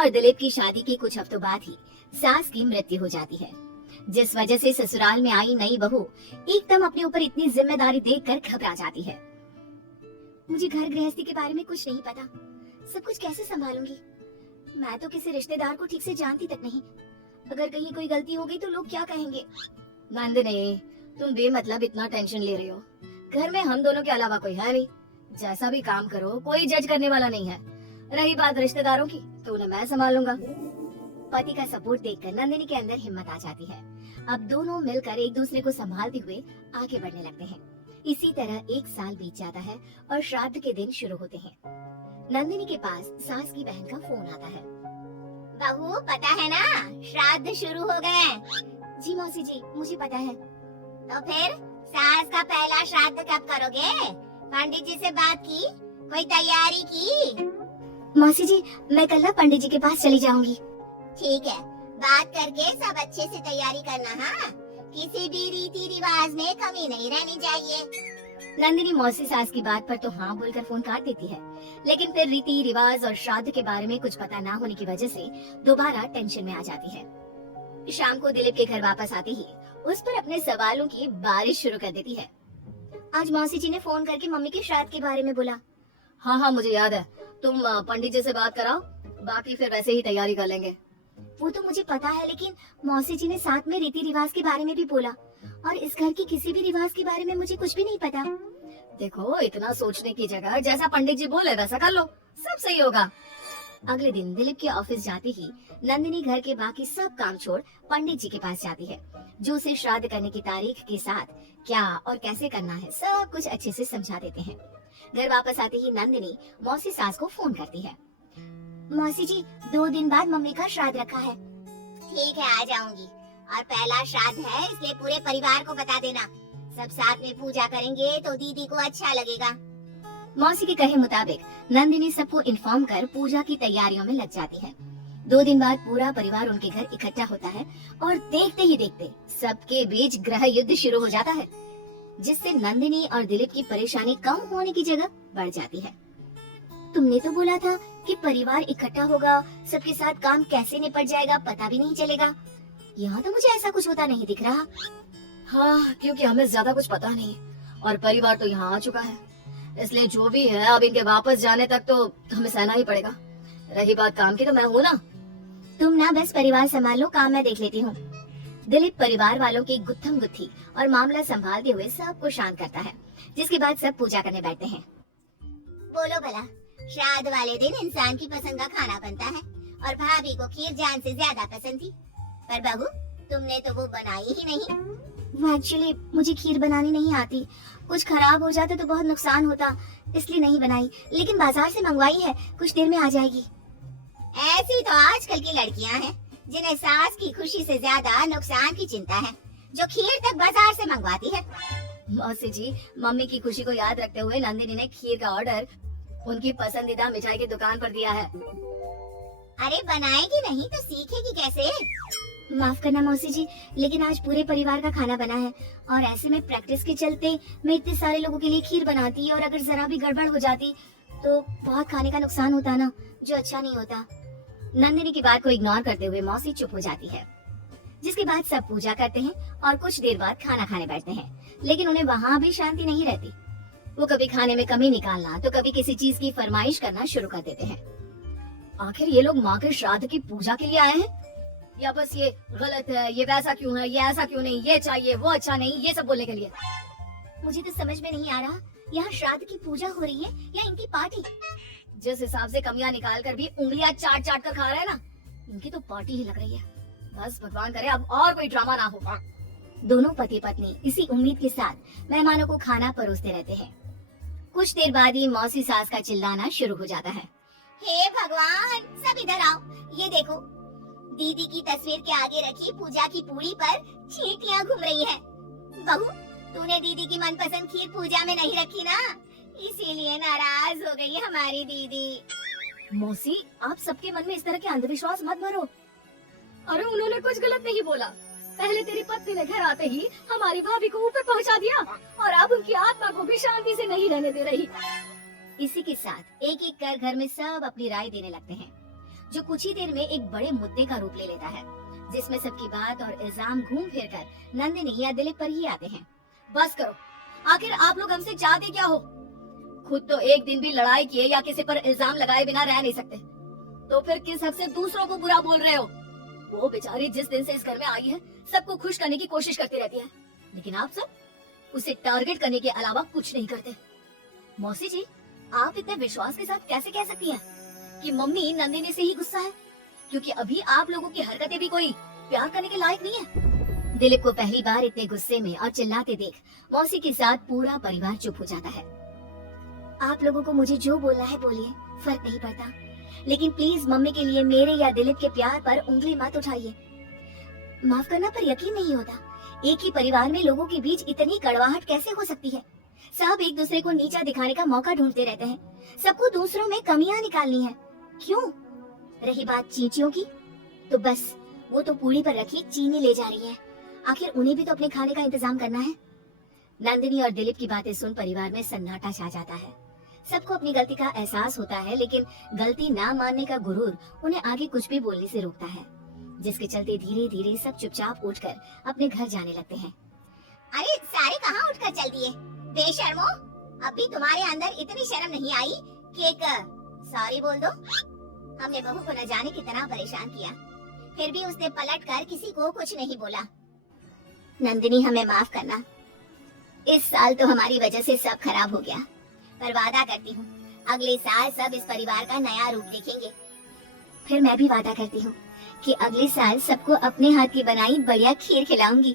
और दिलीप की शादी के कुछ हफ्तों बाद ही सास की मृत्यु हो जाती है, जिस वजह से ससुराल में आई नई बहू एकदम अपने ऊपर इतनी जिम्मेदारी देखकर घबरा जाती है। मुझे घर गृहस्थी के बारे में कुछ नहीं पता, सब कुछ कैसे संभालूंगी? मैं तो किसी रिश्तेदार को ठीक से जानती तक नहीं। अगर कहीं कोई गलती हो गई तो लोग क्या कहेंगे? नंदिनी, तुम बेमतलब इतना टेंशन ले रही हो। घर में हम दोनों के अलावा कोई है नहीं। जैसा भी काम करो कोई जज करने वाला नहीं है। रही बात रिश्तेदारों की तो उन्हें मैं संभाल लूंगा। पति का सपोर्ट देखकर नंदिनी के अंदर हिम्मत आ जाती है। अब दोनों मिलकर एक दूसरे को संभालते हुए आगे बढ़ने लगते हैं। इसी तरह 1 साल बीत जाता है और श्राद्ध के दिन शुरू होते हैं। नंदिनी के पास सास की बहन का फोन आता है। बहू, पता है ना, श्राद्ध शुरू हो गए। जी मौसी जी, मुझे पता है। तो फिर सास का पहला श्राद्ध कब करोगे? पंडित जी से बात की? कोई तैयारी की? मौसी जी, मैं कल ना पंडित जी के पास चली जाऊंगी। ठीक है, बात करके सब अच्छे से तैयारी करना। हाँ, किसी भी रीति रिवाज में कमी नहीं रहनी चाहिए। नंदिनी मौसी सास की बात पर तो हाँ बोलकर फोन काट देती है, लेकिन फिर रीति रिवाज और श्राद्ध के बारे में कुछ पता ना होने की वजह से दोबारा टेंशन में आ जाती है। शाम को दिलीप के घर वापस आते ही उस पर अपने सवालों की बारिश शुरू कर देती है। आज मौसी जी ने फोन करके मम्मी के श्राद्ध के बारे में बोला। हाँ, मुझे याद है। तुम पंडित जी से बात कराओ, बाकी फिर वैसे ही तैयारी कर लेंगे। वो तो मुझे पता है, लेकिन मौसी जी ने साथ में रीति रिवाज के बारे में भी बोला, और इस घर की किसी भी रिवाज के बारे में मुझे कुछ भी नहीं पता। देखो, इतना सोचने की जगह जैसा पंडित जी बोले वैसा कर लो, सब सही होगा। अगले दिन दिलीप के ऑफिस जाते ही नंदिनी घर के बाकी सब काम छोड़ पंडित जी के पास जाती है, जो उसे श्राद्ध करने की तारीख के साथ क्या और कैसे करना है सब कुछ अच्छे से समझा देते हैं। घर वापस आते ही नंदिनी मौसी सास को फोन करती है। मौसी जी, 2 दिन बाद मम्मी का श्राद्ध रखा है। ठीक है, आ जाऊंगी। और पहला श्राद्ध है, इसलिए पूरे परिवार को बता देना। सब साथ में पूजा करेंगे तो दीदी को अच्छा लगेगा। मौसी के कहे मुताबिक नंदिनी सबको इन्फॉर्म कर पूजा की तैयारियों में लग जाती है। 2 दिन बाद पूरा परिवार उनके घर इकट्ठा होता है और देखते ही देखते सबके बीच गृह युद्ध शुरू हो जाता है, जिससे नंदिनी और दिलीप की परेशानी कम होने की जगह बढ़ जाती है। तुमने तो बोला था कि परिवार इकट्ठा होगा, सबके साथ काम कैसे निपट जाएगा पता भी नहीं चलेगा। यहाँ तो मुझे ऐसा कुछ होता नहीं दिख रहा। हाँ, क्योंकि हमें ज्यादा कुछ पता नहीं और परिवार तो यहाँ आ चुका है, इसलिए जो भी है अब इनके वापस जाने तक तो हमें सहना ही पड़ेगा। रही बात काम की तो मैं हूँ ना। तुम ना बस परिवार संभालो, काम मैं देख लेती हूँ। दिलीप परिवार वालों की गुत्थम गुत्थी और मामला संभालते हुए सबको शांत करता है, जिसके बाद सब पूजा करने बैठते हैं। बोलो भला, श्राद्ध वाले दिन इंसान की पसंद का खाना बनता है और भाभी को खीर जान से ज्यादा पसंद थी, पर बहू तुमने तो वो बनाई ही नहीं। वो एक्चुअली मुझे खीर बनानी नहीं आती, कुछ खराब हो जाता तो बहुत नुकसान होता, इसलिए नहीं बनाई, लेकिन बाजार से मंगवाई है, कुछ देर में आ जाएगी। ऐसी तो आजकल की लड़कियां हैं जिन्हें सास की खुशी से ज्यादा नुकसान की चिंता है, जो खीर तक बाजार से मंगवाती है। मौसी जी, मम्मी की खुशी को याद रखते हुए नंदिनी ने खीर का ऑर्डर उनकी पसंदीदा मिठाई की दुकान पर दिया है। अरे बनाएगी नहीं तो सीखेगी कैसे? माफ करना मौसी जी, लेकिन आज पूरे परिवार का खाना बना है और ऐसे में प्रैक्टिस के चलते मैं इतने सारे लोगों के लिए खीर बनाती और अगर जरा भी गड़बड़ हो जाती तो बहुत खाने का नुकसान होता ना, जो अच्छा नहीं होता। नंदिनी की बात को इग्नोर करते हुए मौसी चुप हो जाती है, जिसके बाद सब पूजा करते हैं और कुछ देर बाद खाना खाने बैठते हैं, लेकिन उन्हें वहाँ भी शांति नहीं रहती। वो कभी खाने में कमी निकालना तो कभी किसी चीज की फरमाइश करना शुरू कर देते हैं। आखिर ये लोग माँ के श्राद्ध की पूजा के लिए आए हैं या बस ये गलत है, ये वैसा क्यों है, ये ऐसा क्यों नहीं, ये चाहिए वो अच्छा नहीं, ये सब बोलने के लिए? मुझे तो समझ में नहीं आ रहा, यहाँ श्राद्ध की पूजा हो रही है या इनकी पार्टी? जिस हिसाब से कमियां निकाल कर भी उंगलियां चाट चाट कर खा रहे हैं ना, इनकी तो पार्टी ही लग रही है। बस भगवान करे अब और कोई ड्रामा ना हो। दोनों पति पत्नी इसी उम्मीद के साथ मेहमानों को खाना परोसते रहते हैं। कुछ देर बाद ही मौसी सास का चिल्लाना शुरू हो जाता है। हे भगवान, सब इधर आओ, ये देखो दीदी की तस्वीर के आगे रखी पूजा की पूरी पर चींटियां घूम रही है। बहू, तूने दीदी की मनपसंद खीर पूजा में नहीं रखी ना, इसीलिए नाराज हो गई हमारी दीदी। मौसी, आप सबके मन में इस तरह के अंधविश्वास मत भरो। अरे उन्होंने कुछ गलत नहीं बोला, पहले तेरी पत्नी ने घर आते ही हमारी भाभी को ऊपर पहुंचा दिया और अब उनकी आत्मा को भी शांति से नहीं रहने दे रही। इसी के साथ एक एक कर घर में सब अपनी राय देने लगते हैं। जो कुछ ही देर में एक बड़े मुद्दे का रूप ले लेता है, जिसमें सबकी बात और इल्जाम घूम फिर कर नंदिनी या दिलीप पर ही आते हैं। बस करो, आखिर आप लोग हमसे चाहते क्या हो? खुद तो एक दिन भी लड़ाई किए या किसी पर इल्जाम लगाए बिना रह नहीं सकते, तो फिर किस हक से दूसरों को बुरा बोल रहे हो? वो बेचारी जिस दिन से इस घर में आई है, सबको खुश करने की कोशिश करती रहती है, लेकिन आप सब उसे टारगेट करने के अलावा कुछ नहीं करते। मौसी जी, आप इतने विश्वास के साथ कैसे कह सकती हैं कि मम्मी नंदिनी से ही गुस्सा है, क्योंकि अभी आप लोगों की हरकतें भी कोई प्यार करने के लायक नहीं है। दिलीप को पहली बार इतने गुस्से में और चिल्लाते देख मौसी के साथ पूरा परिवार चुप हो जाता है। आप लोगों को मुझे जो बोलना है बोलिए, फर्क नहीं पड़ता, लेकिन प्लीज मम्मी के लिए मेरे या दिलीप के प्यार पर उंगली मत उठाइए। माफ करना पर यकीन नहीं होता, एक ही परिवार में लोगों के बीच इतनी कड़वाहट कैसे हो सकती है? सब एक दूसरे को नीचा दिखाने का मौका ढूंढते रहते हैं, सबको दूसरों में कमियां निकालनी है। क्यों? रही बात चींटियों की, तो बस वो तो पूरी पर रखी चीनी ले जा रही है, आखिर उन्हें भी तो अपने खाने का इंतजाम करना है। नंदिनी और दिलीप की बातें सुन परिवार में सन्नाटा छा जाता है। सबको अपनी गलती का एहसास होता है, लेकिन गलती ना मानने का गुरूर उन्हें आगे कुछ भी बोलने से रोकता है, जिसके चलते धीरे धीरे सब चुपचाप उठकर अपने घर जाने लगते हैं। अरे सारे कहाँ उठकर चल दिए? बेशर्मो, अभी तुम्हारे अंदर इतनी शर्म नहीं आई कि एक सॉरी बोल दो? हमने बहू को न जाने कितना परेशान किया, फिर भी उसने पलट कर किसी को कुछ नहीं बोला। नंदिनी, हमें माफ करना, इस साल तो हमारी वजह से सब खराब हो गया, पर वादा करती हूँ अगले साल सब इस परिवार का नया रूप देखेंगे। फिर मैं भी वादा करती हूँ कि अगले साल सबको अपने हाथ की बनाई बढ़िया खीर खिलाऊंगी।